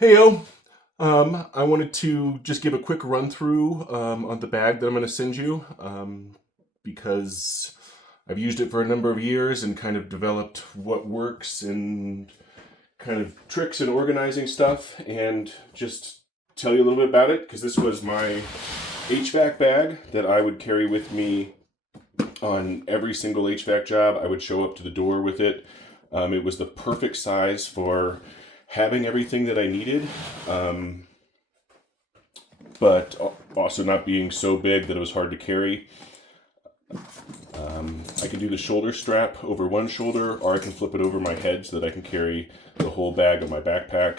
Heyo, I wanted to just give a quick run through on the bag that I'm going to send you because I've used it for a number of years and kind of developed what works and kind of tricks and organizing stuff, and just tell you a little bit about it because this was my HVAC bag that I would carry with me on every single HVAC job. I would show up to the door with it. It was the perfect size for having everything that I needed, but also not being so big that it was hard to carry. I can do the shoulder strap over one shoulder, or I can flip it over my head so that I can carry the whole bag of my backpack.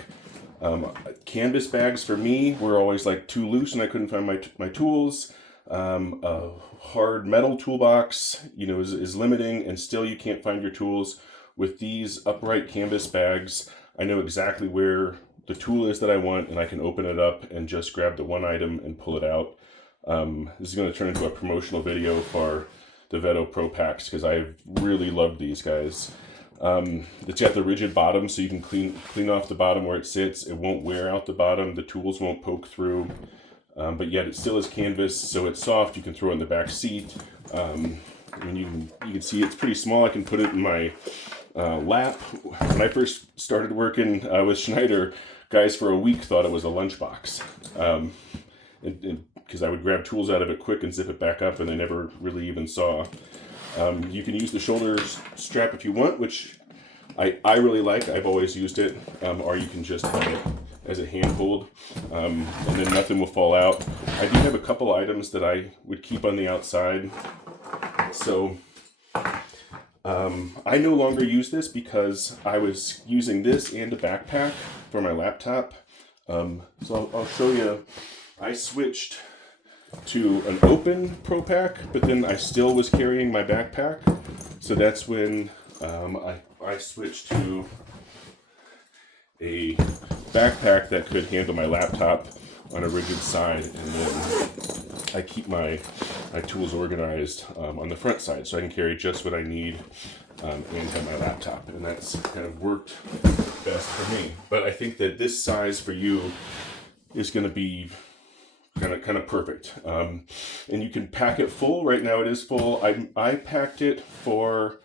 Canvas bags for me were always like too loose and I couldn't find my tools. A hard metal toolbox, is limiting, and still you can't find your tools. With these upright canvas bags, I know exactly where the tool is that I want, and I can open it up and just grab the one item and pull it out. This is going to turn into a promotional video for the Veto Pro Packs because I've really loved these guys. It's got the rigid bottom, so you can clean off the bottom where it sits. It won't wear out the bottom. The tools won't poke through, but yet it still is canvas, so it's soft. You can throw it in the back seat. You can see it's pretty small. I can put it in my lap. When I first started working with Schneider, guys for a week thought it was a lunchbox, because I would grab tools out of it quick and zip it back up, and they never really even saw. You can use the shoulder strap if you want, which I really like. I've always used it, or you can just have it as a handhold, and then nothing will fall out. I do have a couple items that I would keep on the outside. So I no longer use this because I was using this and a backpack for my laptop. So I'll show you. I switched to an open Pro Pack, but then I still was carrying my backpack. So that's when I switched to a backpack that could handle my laptop on a rigid side, and then I keep my tools organized on the front side, so I can carry just what I need and have my laptop, and that's kind of worked best for me. But I think that this size for you is going to be kind of perfect, and you can pack it full. Right now it is full. I packed it for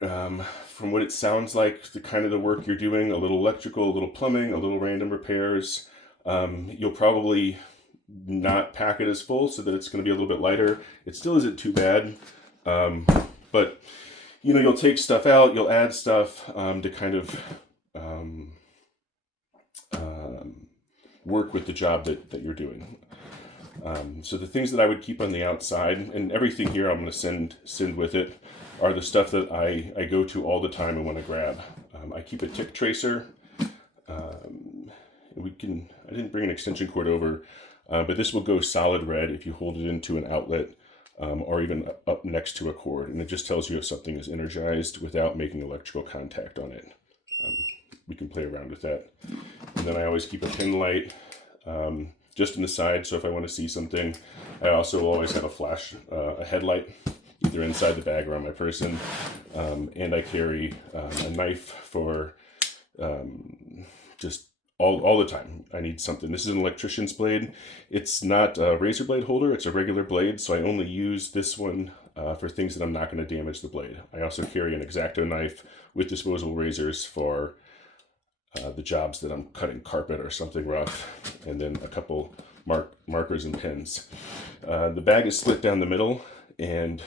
from what it sounds like, the kind of the work you're doing, a little electrical, a little plumbing, a little random repairs. You'll probably not pack it as full, so that it's going to be a little bit lighter. It still isn't too bad, but you'll take stuff out, you'll add stuff to kind of work with the job that you're doing. So the things that I would keep on the outside, and everything here I'm going to send with it, are the stuff that I go to all the time and want to grab. I keep a tick tracer. I didn't bring an extension cord over, but this will go solid red if you hold it into an outlet, or even up next to a cord, and it just tells you if something is energized without making electrical contact on it. We can play around with that. And then I always keep a pin light just in the side, so if I want to see something. I also always have a headlight, either inside the bag or on my person, and I carry a knife for just all the time. I need something. This is an electrician's blade. It's not a razor blade holder, it's a regular blade, so I only use this one for things that I'm not going to damage the blade. I also carry an X-Acto knife with disposable razors for the jobs that I'm cutting carpet or something rough, and then a couple markers and pens. The bag is split down the middle, and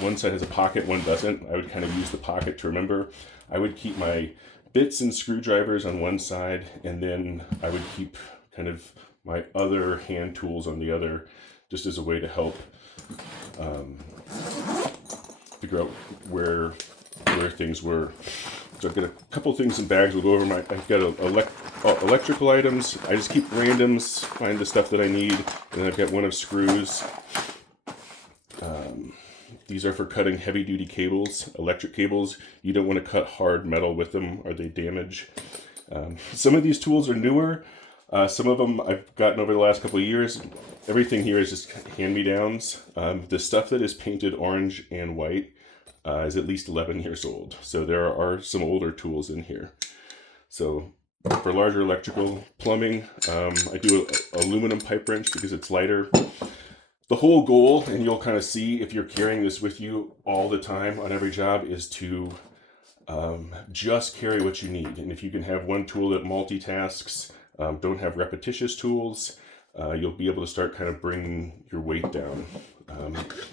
one side has a pocket, one doesn't. I would kind of use the pocket to remember. I would keep my bits and screwdrivers on one side, and then I would keep kind of my other hand tools on the other, just as a way to help figure out where things were. So I've got a couple things in bags. We'll go over I've got electrical items. I just keep randoms, find the stuff that I need, and then I've got one of screws. These are for cutting heavy duty cables, electric cables. You don't want to cut hard metal with them or they damage. Some of these tools are newer. Some of them I've gotten over the last couple of years. Everything here is just hand-me-downs. The stuff that is painted orange and white is at least 11 years old. So there are some older tools in here. So For larger electrical plumbing, I do a aluminum pipe wrench because it's lighter. The whole goal, and you'll kind of see if you're carrying this with you all the time on every job, is to just carry what you need. And if you can have one tool that multitasks, don't have repetitious tools, you'll be able to start kind of bringing your weight down.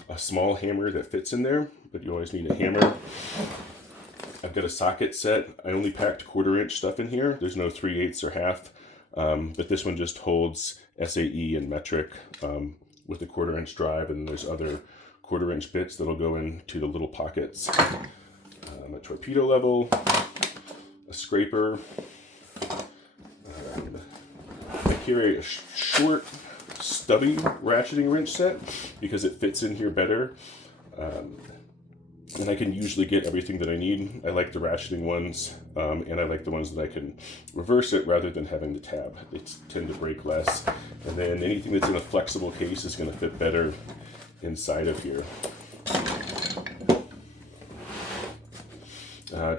A small hammer that fits in there, but you always need a hammer. I've got a socket set. I only packed 1/4 inch stuff in here. There's no 3/8 or half, but this one just holds SAE and metric with a 1/4 inch drive, and there's other 1/4 inch bits that'll go into the little pockets. A torpedo level, a scraper. I carry a short, stubby ratcheting wrench set because it fits in here better. And I can usually get everything that I need. I like the ratcheting ones, and I like the ones that I can reverse it rather than having the tab. They tend to break less. And then anything that's in a flexible case is going to fit better inside of here.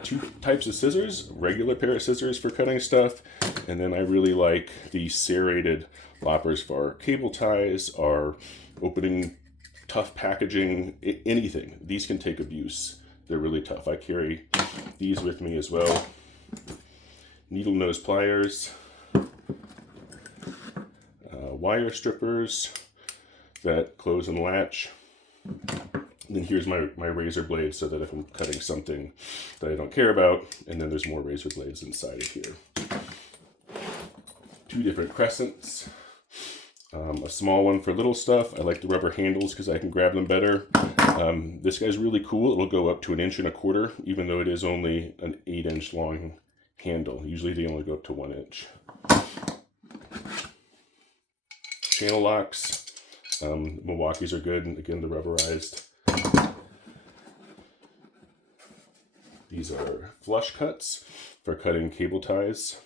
2 types of scissors, regular pair of scissors for cutting stuff, and then I really like the serrated loppers for cable ties, or opening tough packaging, anything. These can take abuse. They're really tough. I carry these with me as well. Needle nose pliers, wire strippers that close and latch. And then here's my razor blade, so that if I'm cutting something that I don't care about, and then there's more razor blades inside of here. 2 different crescents. A small one for little stuff. I like the rubber handles because I can grab them better. This guy's really cool. It'll go up to 1.25 inches, even though it is only an 8-inch long handle. Usually they only go up to 1 inch. Channel locks. Milwaukee's are good. Again, the rubberized. These are flush cuts for cutting cable ties.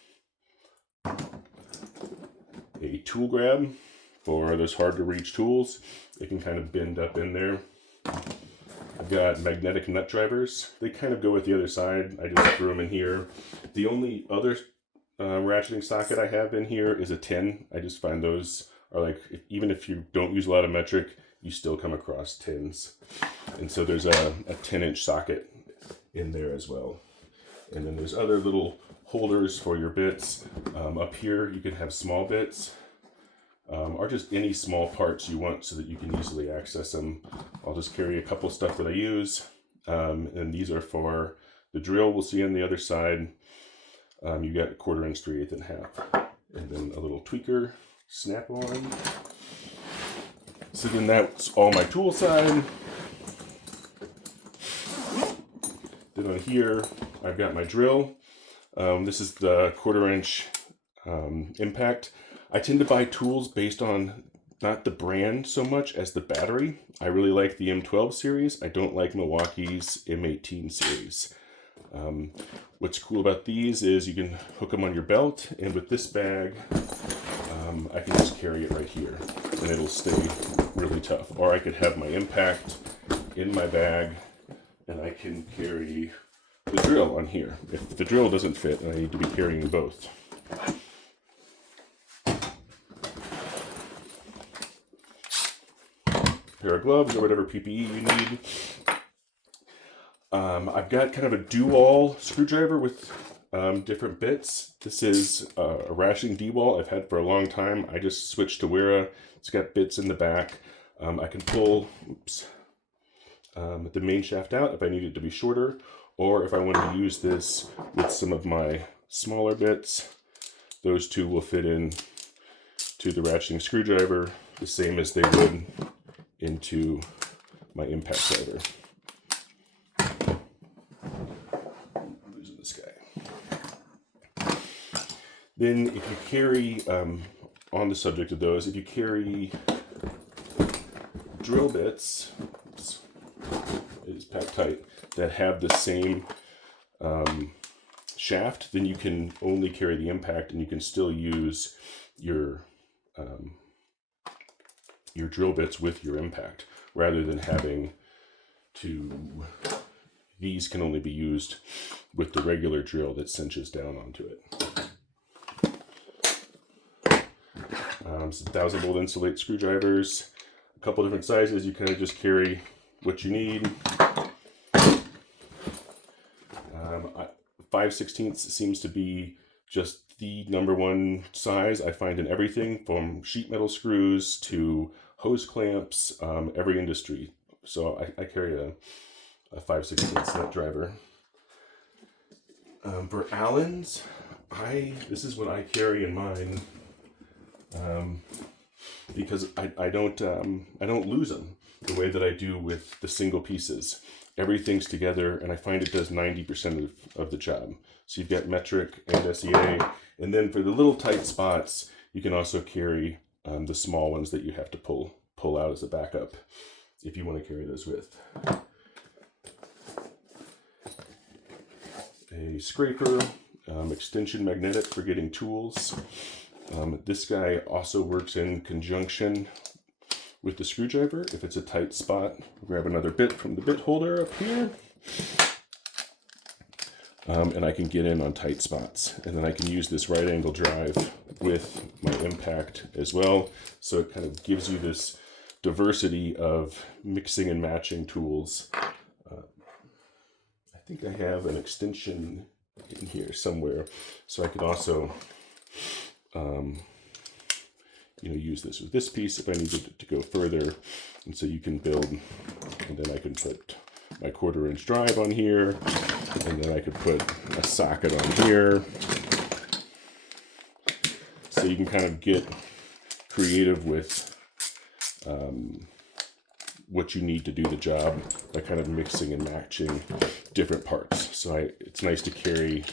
A tool grab for those hard to reach tools. They can kind of bend up in there. I've got magnetic nut drivers. They kind of go with the other side. I just threw them in here. The only other ratcheting socket I have in here is a 10. I just find those are like, even if you don't use a lot of metric, you still come across 10s. And so there's a 10-inch socket in there as well. And then there's other little holders for your bits. Up here you can have small bits, or just any small parts you want so that you can easily access them. I'll just carry a couple stuff that I use, and these are for the drill we'll see on the other side. You got 1/4 inch, 3/8 and half, and then a little tweaker snap on. So then that's all my tool side. Then on here I've got my drill. This is the 1/4 inch impact. I tend to buy tools based on not the brand so much as the battery. I really like the M12 series. I don't like Milwaukee's M18 series. What's cool about these is you can hook them on your belt, and with this bag, I can just carry it right here, and it'll stay really tough. Or I could have my impact in my bag, and I can carry the drill on here. If the drill doesn't fit, I need to be carrying both. Pair of gloves or whatever PPE you need. I've got kind of a dual screwdriver with different bits. This is a ratcheting D-wall I've had for a long time. I just switched to Wera. It's got bits in the back. I can pull the main shaft out if I need it to be shorter, or if I want to use this with some of my smaller bits. Those two will fit in to the ratcheting screwdriver the same as they would into my impact driver. Losing this guy. Then if you carry, on the subject of those, if you carry drill bits, it is packed tight, that have the same shaft, then you can only carry the impact, and you can still use your drill bits with your impact, rather than having to, these can only be used with the regular drill that cinches down onto it. some 1000-volt insulate screwdrivers, a couple different sizes. You kind of just carry what you need. 5/16 seems to be just the '1 size I find in everything, from sheet metal screws to hose clamps, every industry. So I carry a 5/16 nut driver. For Allens, this is what I carry in mine, because I don't lose them the way that I do with the single pieces. Everything's together, and I find it does 90% of the job. So you've got metric and SEA, and then for the little tight spots, you can also carry the small ones that you have to pull out as a backup if you want to carry those with. A scraper, extension magnetic for getting tools. This guy also works in conjunction with the screwdriver. If it's a tight spot, grab another bit from the bit holder up here, and I can get in on tight spots. And then I can use this right angle drive with my impact as well. So it kind of gives you this diversity of mixing and matching tools. I think I have an extension in here somewhere, so I could also use this with this piece if I needed it to go further. And so you can build, and then I can put my 1/4" drive on here, and then I could put a socket on here. So you can kind of get creative with what you need to do the job by kind of mixing and matching different parts. So it's nice to carry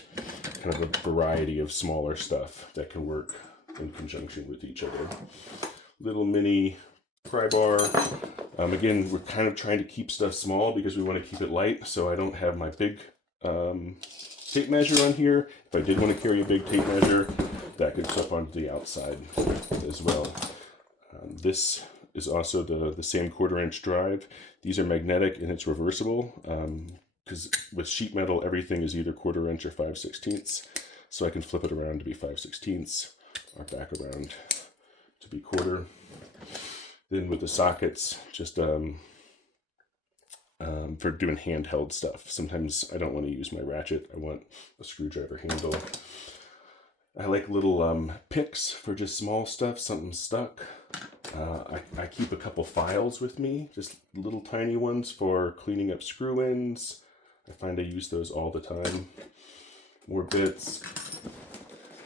kind of a variety of smaller stuff that can work in conjunction with each other. Little mini pry bar. Again, we're kind of trying to keep stuff small because we want to keep it light, so I don't have my big tape measure on here. If I did want to carry a big tape measure, that could slip onto the outside as well. This is also the same 1/4" drive. These are magnetic and it's reversible, because with sheet metal, everything is either 1/4" or 5/16. So I can flip it around to be 5/16 or back around to be 1/4. Then with the sockets, just for doing handheld stuff. Sometimes I don't want to use my ratchet. I want a screwdriver handle. I like little picks for just small stuff, something stuck. I keep a couple files with me, just little tiny ones for cleaning up screw ends. I find I use those all the time. More bits.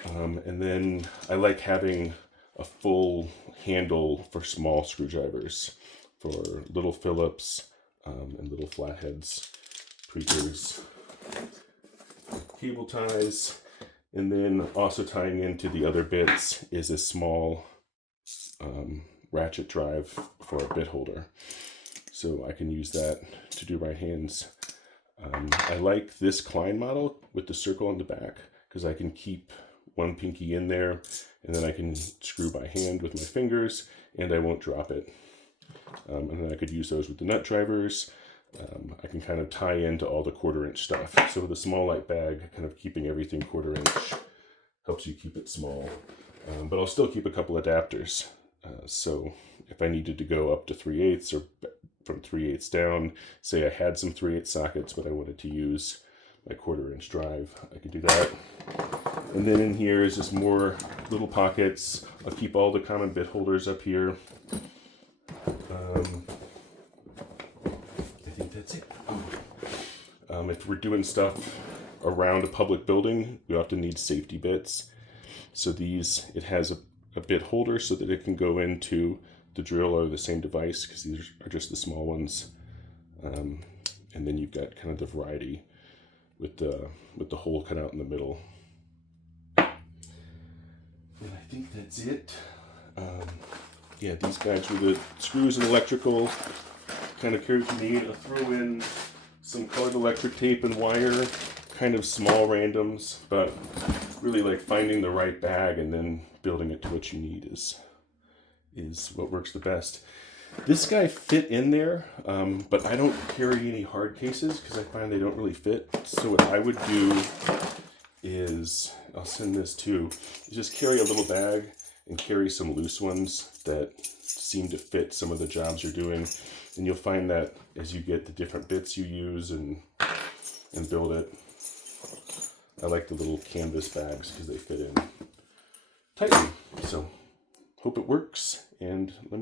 And then I like having a full handle for small screwdrivers, for little Phillips and little flatheads, tweakers, cable ties. And then also tying into the other bits is a small ratchet drive for a bit holder. So I can use that to do right hands. I like this Klein model with the circle on the back because I can keep one pinky in there, and then I can screw by hand with my fingers and I won't drop it. And then I could use those with the nut drivers. I can kind of tie into all the 1/4" stuff. So with a small light bag, kind of keeping everything 1/4" helps you keep it small. But I'll still keep a couple adapters. So if I needed to go up to 3/8 or from 3/8 down, say I had some 3/8 sockets, but I wanted to use my 1/4" drive, I could do that. And then in here is just more little pockets. I'll keep all the common bit holders up here. I think that's it. If we're doing stuff around a public building, we often need safety bits. So it has a bit holder so that it can go into the drill or the same device, because these are just the small ones. And then you've got kind of the variety with the hole cut out in the middle. And I think that's it. Yeah, these guys were the screws and electrical. Kind of carry what you need. I'll throw in some colored electric tape and wire. Kind of small randoms, but really like finding the right bag and then building it to what you need is what works the best. This guy fit in there, but I don't carry any hard cases because I find they don't really fit. So what I would do is, I'll send this too, is just carry a little bag and carry some loose ones that seem to fit some of the jobs you're doing. And you'll find that as you get the different bits you use and build it. I like the little canvas bags because they fit in tightly. So hope it works, and let me